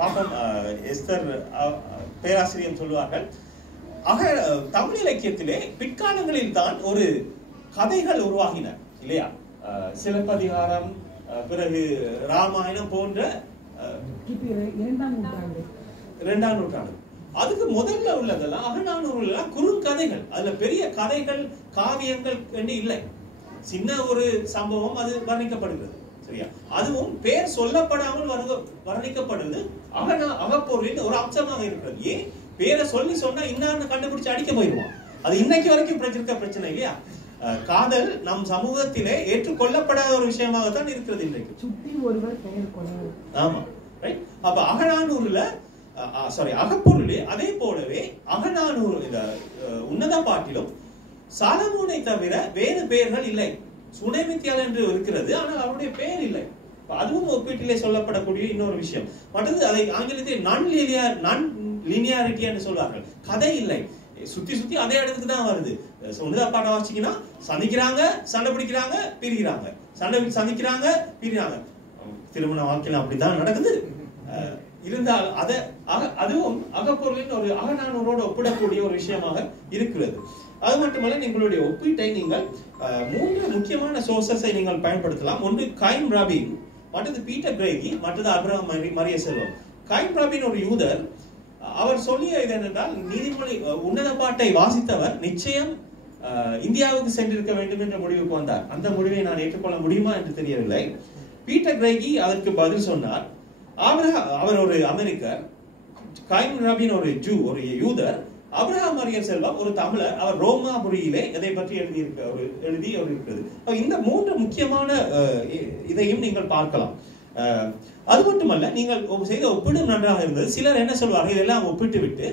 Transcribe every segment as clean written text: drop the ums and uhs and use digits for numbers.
பாப்பம் எஸ்தர் பேராசிரியர் சொல்லுவார்கள், தமிழ் இலக்கியத்திலே பிற்காலங்களில் தான் ஒரு கதைகள் உருவாகின இல்லையா? சிலப்பதிகாரம், பிறகு ராமாயணம் போன்ற 2ஆம் நூற்றாண்டு. அதுக்கு முதல்ல உள்ளதெல்லாம் அகநானூறுல குறுங்கதைகள். அதுல பெரிய கதைகள் காவியங்கள் என்று இல்லை. சின்ன ஒரு சம்பவம் அது வர்ணிக்கப்படுகிறது, சரியா? அதுவும் பேர் சொல்லப்படாமல் வர்ணிக்கப்படுவது அகப்பொருளின் ஒரு அம்சமாக இருக்கிறது. ஏன் பேரை சொல்லி சொன்னா இன்னான்னு கண்டுபிடிச்சு அடிக்க போயிடுவான். அது இன்னைக்கு வரைக்கும் பிரச்சனை இல்லையா? காதல் நம் சமூகத்திலே ஏற்றுக்கொள்ளப்படாத ஒரு விஷயமாகத்தான் இருக்கிறது இன்றைக்கு. சுற்றி ஒருவர் பெயர் கொள்ளார். ஆமா, ரைட். அப்ப அகநானூறுல அகப்பொருளே அதே போலவே அகநானூறு இந்த உன்னத பாட்டிலும் சாலமோனை தவிர வேறு பெயர்கள் இல்லை. சுனேமித்தியால் என்று இருக்கிறது, ஆனால் அவருடைய பெயர் இல்லை. அதுவும் ஒப்பீட்டிலே சொல்லப்படக்கூடிய இன்னொரு விஷயம். மற்றது அதை ஆங்கிலத்தில் நான் லினியாரிட்டி என்று சொல்வார்கள். கதை இல்லை, சுத்தி அதே இடத்துக்கு தான் வருது. உன்னத பாட்டை வாசிங்கன்னா சந்திக்கிறாங்க, சண்டை பிடிக்கிறாங்க, பிரிகிறாங்க, சந்திக்கிறாங்க, பிரிகிறாங்க. திருமண வாழ்க்கையில அப்படிதான் நடக்குது. இருந்தால் அதுவும் அகப்பொருளின் ஒரு அகநானூரோடு ஒப்பிடக்கூடிய ஒரு விஷயமாக இருக்கிறது. அது மட்டுமல்ல, நீங்களுடைய ஒப்பீட்டை நீங்கள் 3 முக்கியமான சோர்சஸை நீங்கள் பயன்படுத்தலாம். ஒன்று கைம் ராபின், மற்றது பீட்டர் கிரேகி, மற்றது அப்ரஹாம் மரிய செல்வம். கைம் ராபின் ஒரு யூதர். அவர் சொல்லிய இது என்னென்றால், நீதிமொழி உன்னத பாட்டை வாசித்தவர் நிச்சயம் இந்தியாவுக்கு சென்றிருக்க வேண்டும் என்ற முடிவுக்கு வந்தார். அந்த முடிவை நான் ஏற்றுக்கொள்ள முடியுமா என்று தெரியவில்லை. பீட்டர் கிரேகி அதற்கு பதில் சொன்னார். அவர் ஒரு அமெரிக்கர், கைம் ராபின் ஒரு ஜூ, ஒரு யூதர், அப்ரஹாம் மரிய செல்வம் ஒரு தமிழர். அவர் ரோமாபுரியிலே இதை பற்றி எழுதி இருக்கிறது. இந்த 3 முக்கியமான இதையும் நீங்கள் பார்க்கலாம். அது மட்டுமல்ல, நீங்கள் செய்த ஒப்பிடும் நன்றாக இருந்தது. சிலர் என்ன சொல்வார்கள், இதெல்லாம் ஒப்பிட்டு விட்டு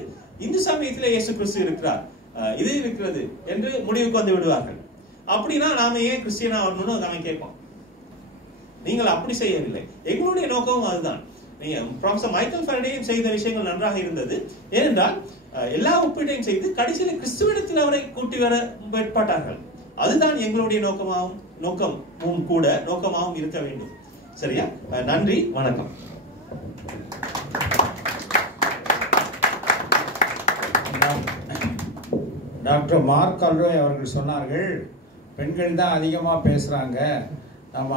இந்து சமயத்திலே இயேசு கிறிஸ்து இருக்கிறார், இது இருக்கிறது என்று முடிவுக்கு வந்து விடுவார்கள். அப்படின்னா நாம ஏன் கிறிஸ்டியனா வரணும்னு நாம கேட்போம். நீங்கள் அப்படி செய்யவில்லை. எங்களுடைய நோக்கமும் அதுதான். நீங்க ப்ரொஃபசர் மைக்கேல் ஃபாரடேயும் செய்த விஷயங்கள் நன்றாக இருந்தது. ஏனென்றால் எல்லா ஒப்பீட்டையும் செய்து கடைசியில் கிறிஸ்துவனிடத்தில் அவரை கூட்டி வர முற்பட்டார்கள். அதுதான் எங்களுடைய நோக்கமும் கூட நோக்கமாகவும் இருக்க வேண்டும். சரியா? நன்றி, வணக்கம். டாக்டர் மார்க் அல்ரோய் அவர்கள் சொன்னார்கள், பெண்கள் தான் அதிகமாக பேசுகிறாங்க. நம்ம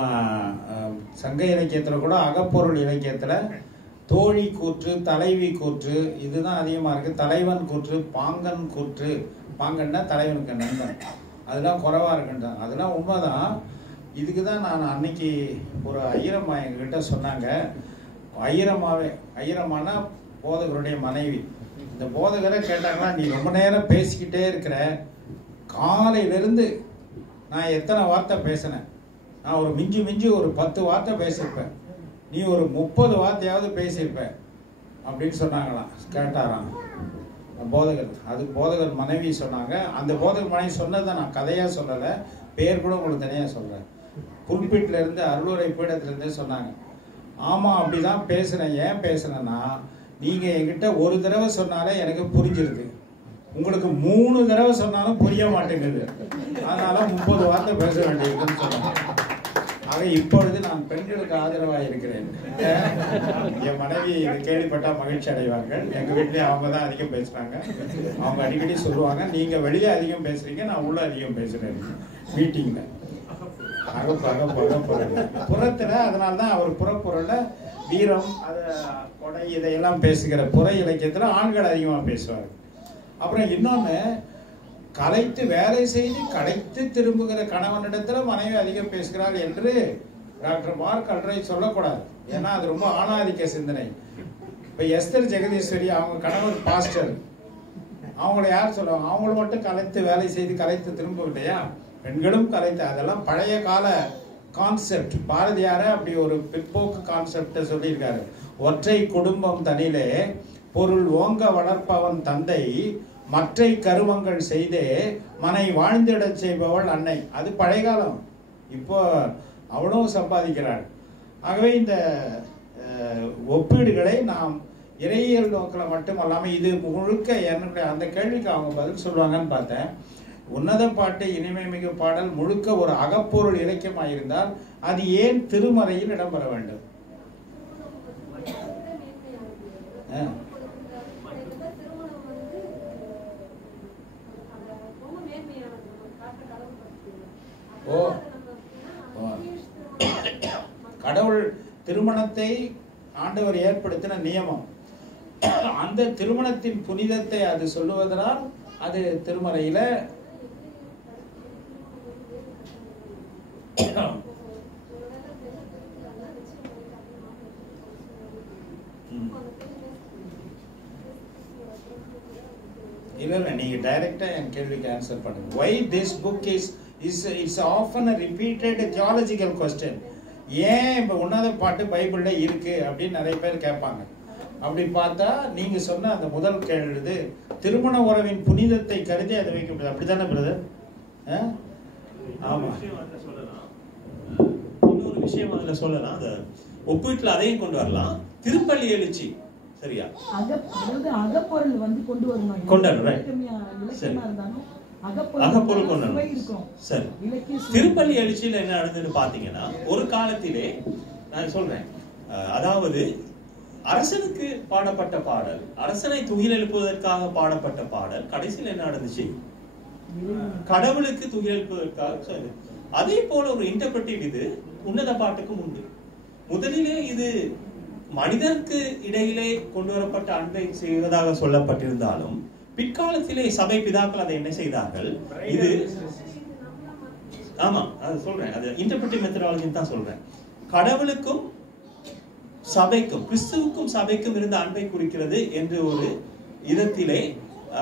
சங்க இலக்கியத்தில் கூட அகப்பொருள் இலக்கியத்தில் தோழி கூற்று, தலைவி கூற்று இதுதான் அதிகமாக இருக்குது. தலைவன் கூற்று, பாங்கன் கூற்று, பாங்கன்னா தலைவனுக்கு நண்பன், அதெல்லாம் குறைவாக இருக்குன்றாங்க. அதெல்லாம் உண்மைதான். இதுக்கு தான் நான் அன்னைக்கு ஒரு ஐயரம்மா எங்ககிட்ட சொன்னாங்க. ஐயரம்மானா போதகருடைய மனைவி. இந்த போதகரை கேட்டாங்கன்னா, நீ ரொம்ப நேரம் பேசிக்கிட்டே இருக்கிற, காலையிலிருந்து நான் எத்தனை வார்த்தை பேசினேன், நான் ஒரு மிஞ்சி ஒரு 10 வார்த்தை பேசியிருப்பேன், நீ ஒரு 30 வார்த்தையாவது பேசியிருப்பேன் அப்படின்னு சொன்னாங்களாம். கேட்டாராம் போதகர். அது போதகர் மனைவி சொன்னாங்க. அந்த போதகர் மனைவி சொன்னதை நான் கதையாக சொல்லலை, பேர் கூட உங்களுக்கு தனியாக சொல்கிறேன். புல்பிட்ல இருந்து அருளுரை பீடத்திலிருந்தே சொன்னாங்க. ஆமாம், அப்படிதான் பேசுகிறேன். ஏன் பேசுனேன்னா, நீங்கள் என்கிட்ட ஒரு தடவை சொன்னாலே எனக்கு புரிஞ்சிருது, உங்களுக்கு 3 தடவை சொன்னாலும் புரிய மாட்டேங்குது, அதனால 30 வார்த்தை பேச வேண்டியிருக்குன்னு சொன்னாங்க. ஆக இப்பொழுது நான் பெண்களுக்கு ஆதரவாக இருக்கிறேன். என் மனைவி கேள்விப்பட்டா மகிழ்ச்சி அடைவார்கள். எங்கள் வீட்லேயே அவங்க தான் அதிகம் பேசுகிறாங்க. அவங்க அடிக்கடி சொல்லுவாங்க, நீங்கள் வெளியே அதிகம் பேசுகிறீங்க, நான் உள்ள அதிகம் பேசுகிறேன் மீட்டிங்கில். புறத்தில் அதனால தான் அவர் புறப்பொருள வீரம், அதை கொடை இதையெல்லாம் பேசுகிற புற இலக்கியத்தில் ஆண்கள் அதிகமாக பேசுவார். அப்புறம் இன்னொன்று, கலைத்து வேலை செய்து கடைத்து திரும்புகிற கணவனிடத்துல மனைவி அதிகம் பேசுகிறாள் என்று டாக்டர் மார்க் அல்ரோய் சொல்லக்கூடாது. ஏன்னா அது ரொம்ப ஆணாதிக்க சிந்தனை. இப்போ எஸ்தர் ஜெகதீஸ்வரி அவங்க கணவர் பாஸ்டர், அவங்கள யார் சொல்லுவாங்க? அவங்கள மட்டும் கலைத்து வேலை செய்து கலைத்து திரும்பவில்லையா? பெண்களும் கலைத்து. அதெல்லாம் பழைய கால கான்செப்ட். பாரதியார அப்படி ஒரு பிற்போக்கு கான்செப்டை சொல்லியிருக்காரு. ஒற்றை குடும்பம் தனிலே பொருள் ஓங்க வளர்ப்பவன் தந்தை, மற்றை கருமங்கள் செய்தே மனை வாழ்ந்திடச் செய்பவள் அன்னை. அது பழைய காலம். இப்போ அவளும் சம்பாதிக்கிறாள். ஆகவே இந்த ஒப்பீடுகளை நாம் இறையியல் நோக்கில் மட்டுமல்லாமல் இது முழுக்க என்னுடைய அந்த கேள்விக்கு அவங்க பதில் சொல்லுவாங்கன்னு பார்த்தேன். உன்னத பாட்டு இனிமை மிகு பாடல் முழுக்க ஒரு அகப்பொருள் இலக்கியமாக இருந்தால் அது ஏன் திருமறையில் இடம்பெற வேண்டும்? ஓ, கடவுள் திருமணத்தை ஆண்டவர் ஏற்படுத்தின நியமம். அந்த திருமணத்தின் புனிதத்தை அது சொல்லுவதனால் அது திருமறையில இல்ல நீங்க டைரக்டா என் கேள்விக்கு ஆன்சர் பண்ணுங்க. why this book is often a repeated theological question. ஏன் இப்ப உன்னத பாட்டு பைபிள்ல இருக்கு அப்படின்னு நிறைய பேர் கேட்பாங்க. அப்படி பார்த்தா நீங்க சொன்ன அந்த முதல் கேள்வி திருமண உறவின் புனிதத்தை கருதி அதை வைக்க முடியாது. அப்படித்தானே பிரதர்? ஆமா. இன்னொரு விஷயம் அதுல சொல்லலாம், அந்த ஒப்பீட்டுல அதையும் கொண்டு வரலாம். திருப்பள்ளி எழுச்சி சரியா? அகப்பொருள் வந்து கொண்டு வரணும். அகப்பொருள் கொண்டு வரணும். சரி, திருப்பள்ளி எழுச்சியில என்ன நடந்ததுன்னு பாத்தீங்கன்னா, ஒரு காலத்திலே நான் சொல்றேன், அதாவது அரசனுக்கு பாடப்பட்ட பாடல், அரசனை துயில் எழுப்புவதற்காக பாடப்பட்ட பாடல், கடைசியில் என்ன நடந்துச்சு? கடவுளுக்கு துயில் எழுப்புவதற்காக. அதே போல ஒரு இன்டர்பிரேட்டிவ் இது உன்னத பாட்டுக்கும் உண்டு. முதலிலே இது மனிதருக்கு இடையிலே கொண்டு வரப்பட்ட அன்பை செய்வதாக சொல்லப்பட்டிருந்தாலும் பிற்காலத்திலே சபை பிதாக்கள் அதை என்ன செய்தார்கள்? இது ஆமா, அது சொல்றேன், அது இன்டர்பிரேட்டிவ் மெத்தடாலஜி தான் சொல்றேன். கடவுளுக்கும் சபைக்கும், கிறிஸ்துவுக்கும் சபைக்கும் இருந்த அன்பை குறிக்கிறது என்று ஒரு இடத்திலே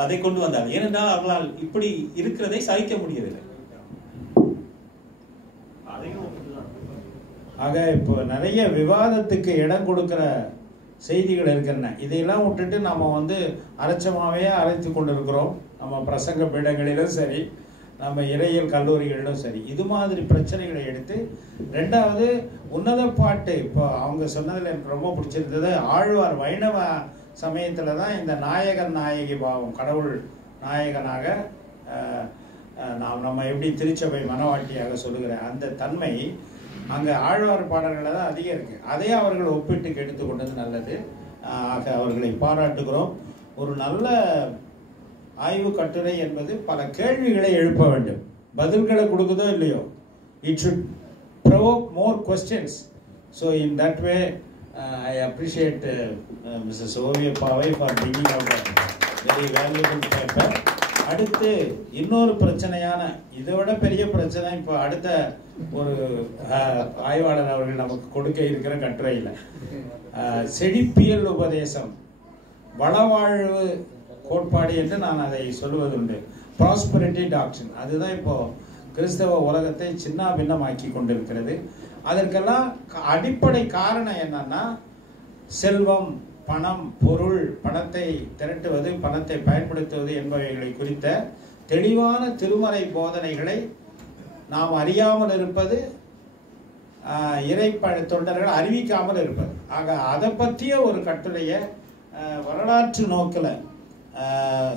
அதை கொண்டு வந்தார். ஏனென்றால் அவர்களால் இப்படி இருக்கிறதை சகிக்க முடியவில்லை. ஆக இப்போ நிறைய விவாதத்துக்கு இடம் கொடுக்கிற செய்திகள் இருக்கின்றன. இதையெல்லாம் விட்டுட்டு நம்ம அரைச்சமாவே அரைத்து கொண்டு இருக்கிறோம். நம்ம பிரசங்க பீடங்களிலும் சரி, நம்ம இறையியல் கல்லூரிகளிலும் சரி, இது மாதிரி பிரச்சனைகளை எடுத்து. ரெண்டாவது, உன்னத பாட்டு இப்போ அவங்க சொன்னதில் எனக்கு ரொம்ப பிடிச்சிருந்தது, ஆழ்வார் வைணவ சமயத்தில் தான் இந்த நாயகன் நாயகி பாவம், கடவுள் நாயகனாக நம்ம எப்படி திருச்சபை மனவாட்டியாக சொல்லுகிற அந்த தன்மை அங்கே ஆழ்வார் பாடல்களில் தான் அதிகம் இருக்குது. அதே அவர்கள் ஒப்பீட்டுக்கு எடுத்துக்கொண்டது நல்லது. ஆக அவர்களை பாராட்டுகிறோம். ஒரு நல்ல ஆய்வு கட்டுரை என்பது பல கேள்விகளை எழுப்ப வேண்டும். பதில்களை கொடுக்குதோ இல்லையோ, it should provoke more questions. So in that way I appreciate Mrs. Oviyappavai for bringing out a very valuable paper. அடுத்து இன்னொரு பிரச்சனையான, இதோட பெரிய பிரச்சனை இப்போ அடுத்த ஒரு ஆய்வாளர் அவர்கள் நமக்கு கொடுக்க இருக்கிற கட்டுரையில் செழிப்பியல் உபதேசம், வளவாழ்வு கோட்பாடு என்று நான் அதை சொல்லுவதுண்டு. ப்ராஸ்பரிட்டி டாக்ட்ரின், அதுதான் இப்போ கிறிஸ்தவ உலகத்தை சின்ன பின்னமாக்கி கொண்டிருக்கிறது. அதற்கெல்லாம் அடிப்படை காரணம் என்னன்னா, செல்வம், பணம், பொருள், பணத்தை திரட்டுவது, பணத்தை பயன்படுத்துவது என்பவைகளை குறித்த தெளிவான திருமறை போதனைகளை நாம் அறியாமல் இருப்பது, இறைப்ப தொண்டர்கள் அறிவிக்காமல் இருப்பது. ஆக அதை பற்றிய ஒரு கட்டுரையை வரலாற்று நோக்கில்,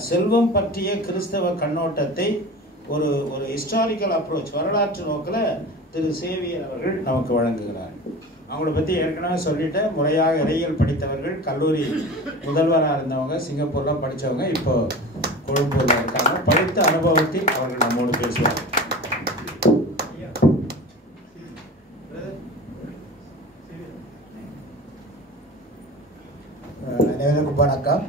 செல்வம் பற்றிய கிறிஸ்தவ கண்ணோட்டத்தை ஒரு ஹிஸ்டாரிக்கல் அப்ரோச், வரலாற்று நோக்கில் திரு சேவியர் அவர்கள் நமக்கு வழங்குகிறார். அவங்கள பற்றி ஏற்கனவே சொல்லிட்டேன். முறையாக இறையியல் படித்தவர்கள், கல்லூரி முதல்வராக இருந்தவங்க, சிங்கப்பூர்லாம் படித்தவங்க, இப்போ கொழும்பூரில் இருக்காங்க. படித்த அனுபவத்தில் அவர்கள் நம்மோடு பேசுவார். அனைவருக்கும் வணக்கம்.